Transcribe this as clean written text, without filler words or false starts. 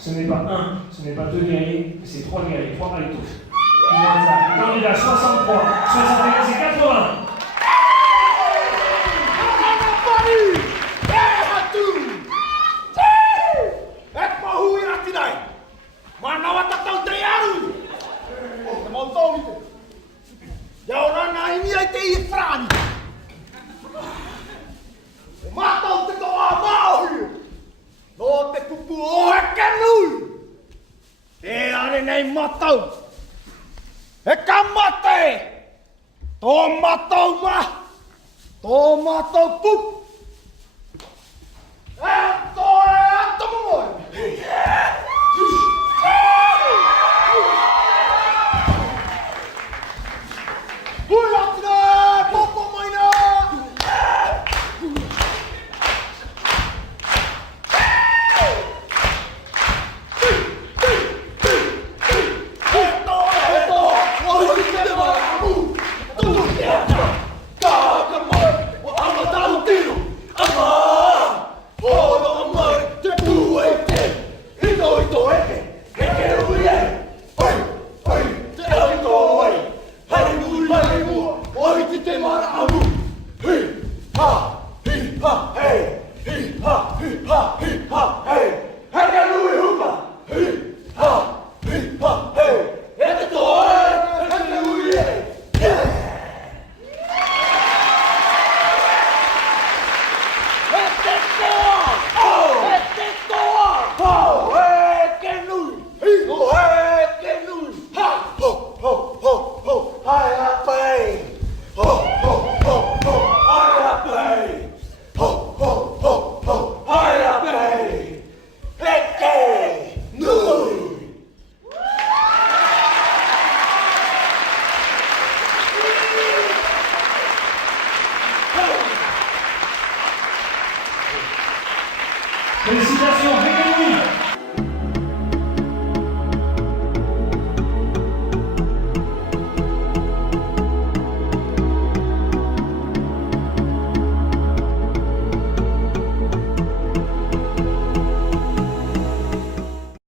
Ce n'est pas un, ce n'est pas deux guerriers, mais c'est trois guerriers, trois Maltos. Candidat 63, 71 et 80. Mana watatau triaru. Mau tahu itu. Ya orang ini ai te Ifrani. Matau te toa mau. No te pupu o kanu. E are nei matau. E kamate. To matau ma. To matau pup. E to e atomo.